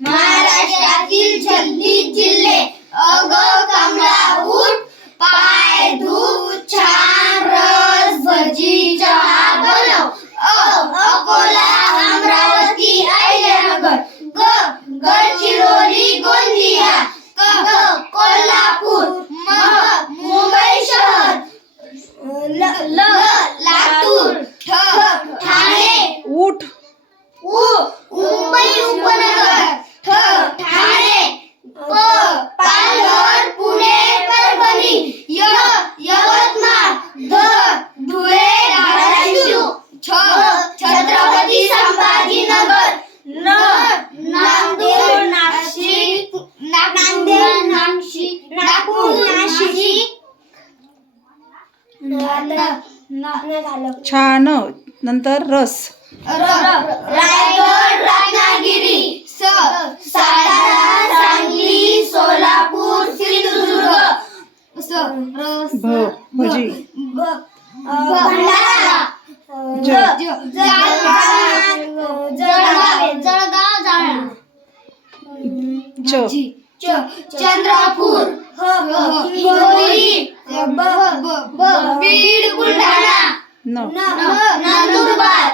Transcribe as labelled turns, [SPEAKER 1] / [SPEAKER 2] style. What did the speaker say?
[SPEAKER 1] महाराष्ट्रातील छत्तीस जिल्हे. अग कमळा उठ पाय धूप छान रस भजी चहा बनव. अकोला अमरावती अहिल्यानगर. ग गडचिरोली गोंदिया. क ग कोल्हापूर. म मुंबई शहर. ल नाशिक नागपूर नाशिक झालं
[SPEAKER 2] छान. नंतर रस.
[SPEAKER 1] रायगड रत्नागिरी स सातारा सांगली सोलापूर सिंधुदुर्ग. स रस
[SPEAKER 2] भ भजी.
[SPEAKER 1] ब भंडारा.
[SPEAKER 2] ज.
[SPEAKER 1] जालना जळगाव जळगाव जालना
[SPEAKER 2] च
[SPEAKER 1] चंद्रपूर. बीड बुलढाणा. नंदुरबार.